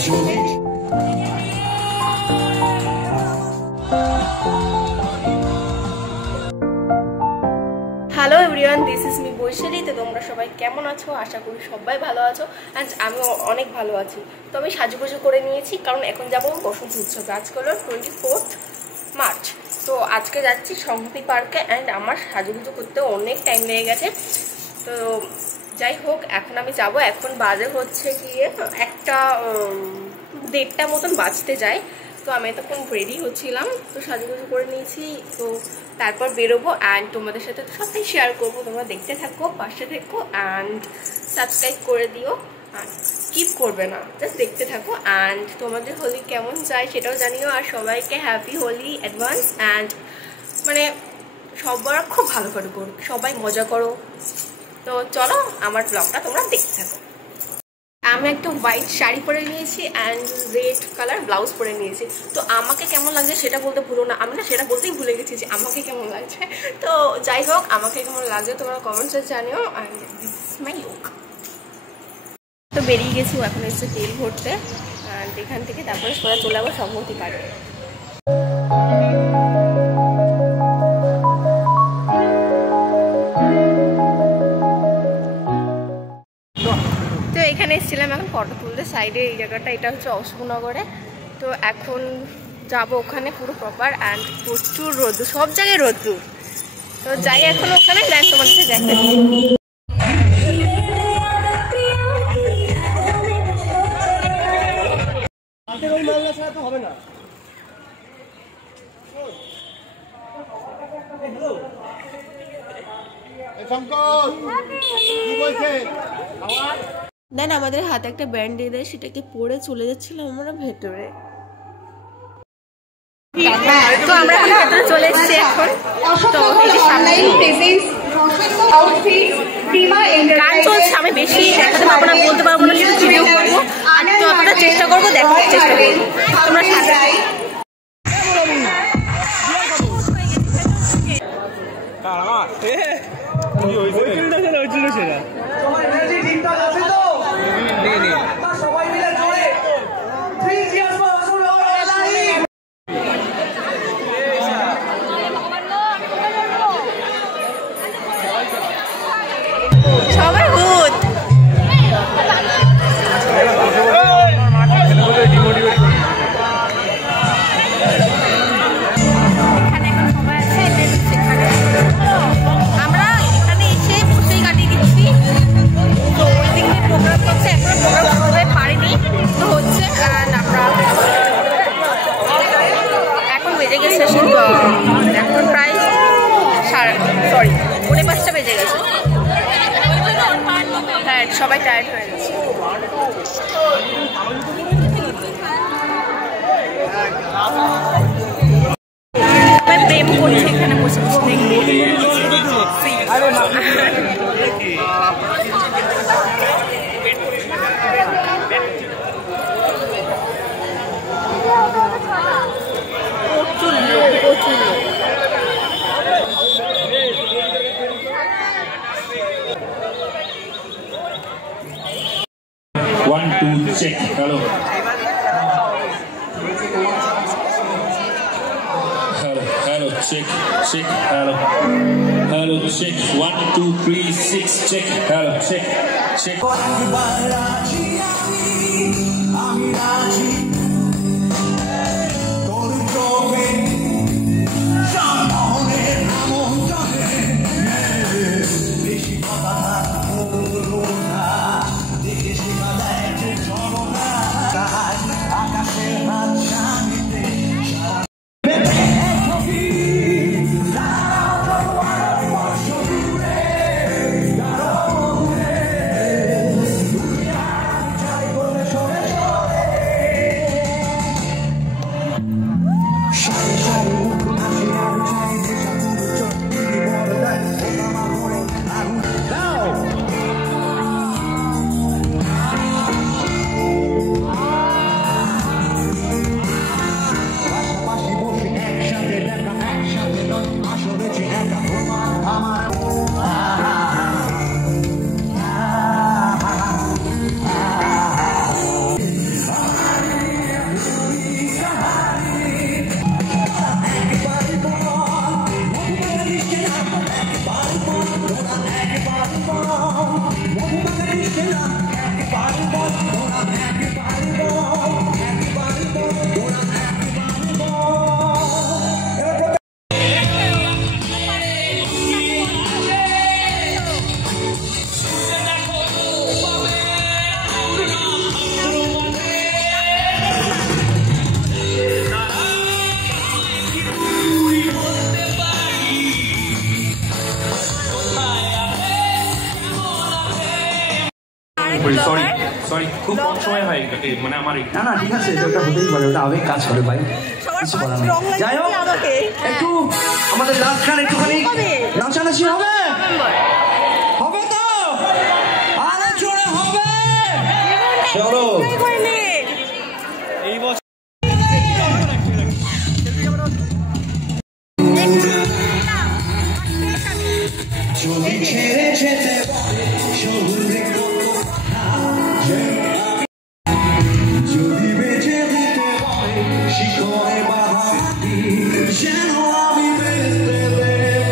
Hello everyone, this is me Vaishali. তো তোমরা সবাই কেমন আছো? আশা করি সবাই ভালো আছো, অ্যান্ড আমিও অনেক ভালো আছি। তো আমি সাজুগুজু করে নিয়েছি, কারণ এখন যাবো বসন্ত উৎসবে। আজকে হলো 24 মার্চ। তো আজকে যাচ্ছি সংহতি পার্কে, অ্যান্ড আমার সাজুগুজু করতে অনেক টাইম লেগে গেছে। তো যাই হোক, এখন আমি যাব। এখন বাজে হচ্ছে গিয়ে 1:30 মতন বাজতে যায়। তো আমি তখন রেডি হচ্ছিলাম, তো সাজুগুজু করে নিয়েছি। তো তারপর বেরোবো, অ্যান্ড তোমাদের সাথে তো সবটাই শেয়ার করবো। তোমরা দেখতে থাকো, পাশে থেকো, অ্যান্ড সাবস্ক্রাইব করে দিও। স্কিপ করবে না, জাস্ট দেখতে থাকো। অ্যান্ড তোমাদের হোলি কেমন যায় সেটাও জানিও। আর সবাইকে হ্যাপি হোলি অ্যাডভান্স। অ্যান্ড মানে সবার খুব ভালো করে করো, সবাই মজা করো। তো চলো আমার ব্লগটা তোমরা দেখতে থাকো। আমি একটা হোয়াইট শাড়ি পরে নিয়েছি, অ্যান্ড রেড কালার ব্লাউজ পরে নিয়েছি। তো আমাকে কেমন লাগছে সেটা বলতে ভুলো না। আমি না সেটা বলতেই ভুলে গেছি যে আমাকে কেমন লাগছে। তো যাই হোক, আমাকে কেমন লাগছে তোমরা কমেন্টসে জানিও। And this is my look. তো বেরিয়ে গেছি, এখন এসে তেল ভরতে, অ্যান্ড এখান থেকে তারপরে সোজা চলে যাবো সংহতি পার্কে। তো এখানে এসেছিলাম এখন ফটো তুলতে, সাইডে এই জায়গাটা, এটা হচ্ছে অশোকনগরে। তো এখন যাবো ওখানে পুরো প্রপার, অ্যান্ড প্রচুর রোদ্দুর, সব জায়গায় রোদ্দুর। তো যাই এখন ওখানে, যাই তোমাদের সাথে দেখা। দেন আমাদের হাতে একটা ব্যান্ড দিয়ে দেয়, সেটাকে পরে চলে যাচ্ছিলাম আমরা ভেতরে। তো আমরা ভেতরে চলে এসেছি এখন। তো গান চলছে, আমি বেশি দেখাতে পারবো না, বলতে পারবো না, শুধু ভিডিও করবো। আর তো আমরা চেষ্টা করবো, দেখার চেষ্টা করবো। তোমরা সাথে সবাই ভূত। আমরা এখানে এসে বসেই কাটিয়ে দিচ্ছি। তো ওই দিক দিয়ে প্রোগ্রাম করছে, এখনো প্রোগ্রাম করতে পারিনি, তো হচ্ছে। আমরা এখন বেজে গেছে, এখন প্রায় 5:45 বেজে গেছে। সবাই টায়ার্ড হয়ে গেছে। প্রেম করছে এখানে বসে বসে। One, two, check. Hello. Hello, check. Hello. Hello, check. 1, 2, 3, 6, check. Hello, check. Sorry খুব কম সময় হয় মানে আমার না না ঠিক আছে ওটা হতেই পারে ওটা আবেগ কাজ করে ভাই কিছু করার নেই যাই হোক একটু আমাদের লাস্ট গান একটুখানি নাচানাচি হবে হবে তো আরে জোরে হবে চলো এই বছর যদি ছেড়ে যেতে শহুরে যদি বেঁচে দিতে হয় শিখরে বাধা যেন আমি বেঁচতে দেব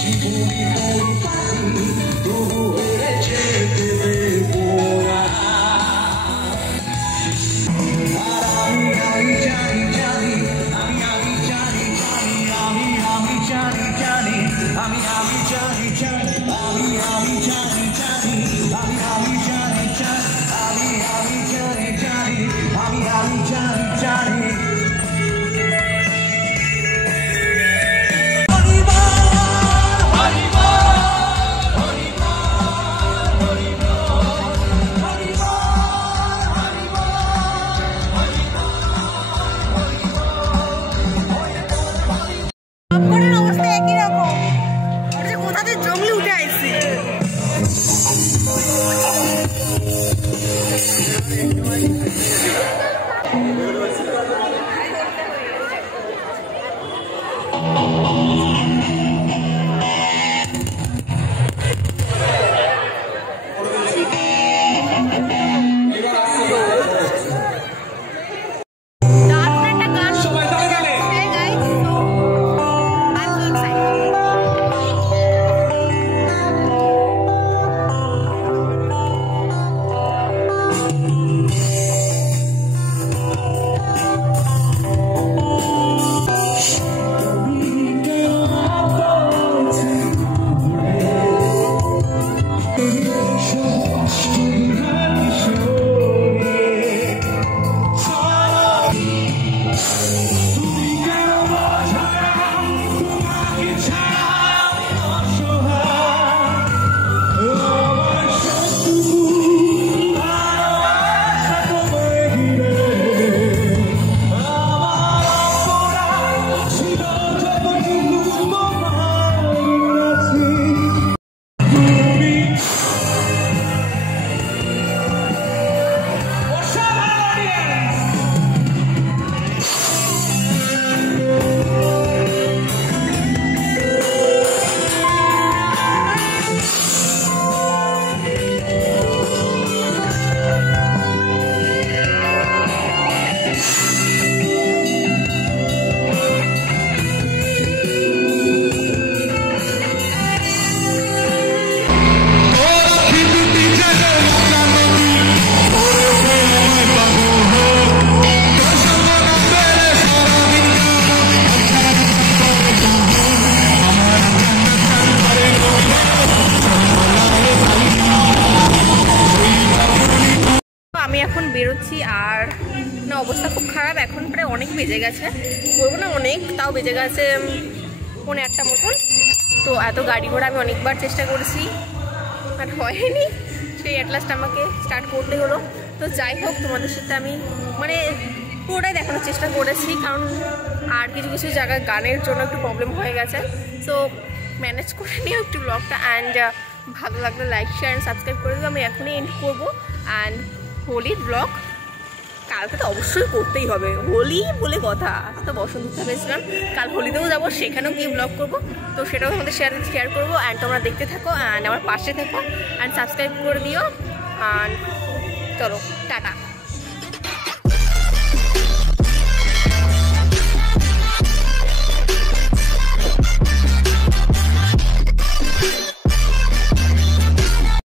জীবনী পরিপাটি তবু হেরে যেতে দেব না আর আমি জানি জানি আমি জানি জানি আমি জানি জানি আমি জানি জানি আমি জানি জানি আমি জানি জানি আমি জানি জানি আমি জানি জানি আমি এখন বেরোচ্ছি আর না অবস্থা খুব খারাপ এখন প্রায় অনেক বেজে গেছে বলবো না অনেক তাও বেজে গেছে 1:30 মতন তো এত গাড়ি ঘোড়া আমি অনেকবার চেষ্টা করেছি আর হয়নি সেই অ্যাট লাস্ট আমাকে স্টার্ট করতে হলো তো যাই হোক তোমাদের সাথে আমি মানে পুরোটাই দেখানোর চেষ্টা করেছি কারণ আর কিছু কিছু জায়গায় গানের জন্য একটু প্রবলেম হয়ে গেছে সো ম্যানেজ করে নিও একটু ব্লগটা অ্যান্ড ভালো লাগলে লাইক শেয়ার অ্যান্ড সাবস্ক্রাইব করে দিও আমি এখনই এন্ড করবো অ্যান্ড হোলির ব্লগ কালকে তো অবশ্যই করতেই হবে হোলি বলে কথা তো বসন্ত উৎসবে এসেছিলাম কাল হোলিতেও যাবো সেখানেও গিয়ে ব্লগ করবো তো সেটাও আমাদের শেয়ার করবো অ্যান্ড তোমরা দেখতে থাকো অ্যান্ড আমার পাশে থাকো অ্যান্ড সাবস্ক্রাইব করে দিও অ্যান্ড চলো টাটা।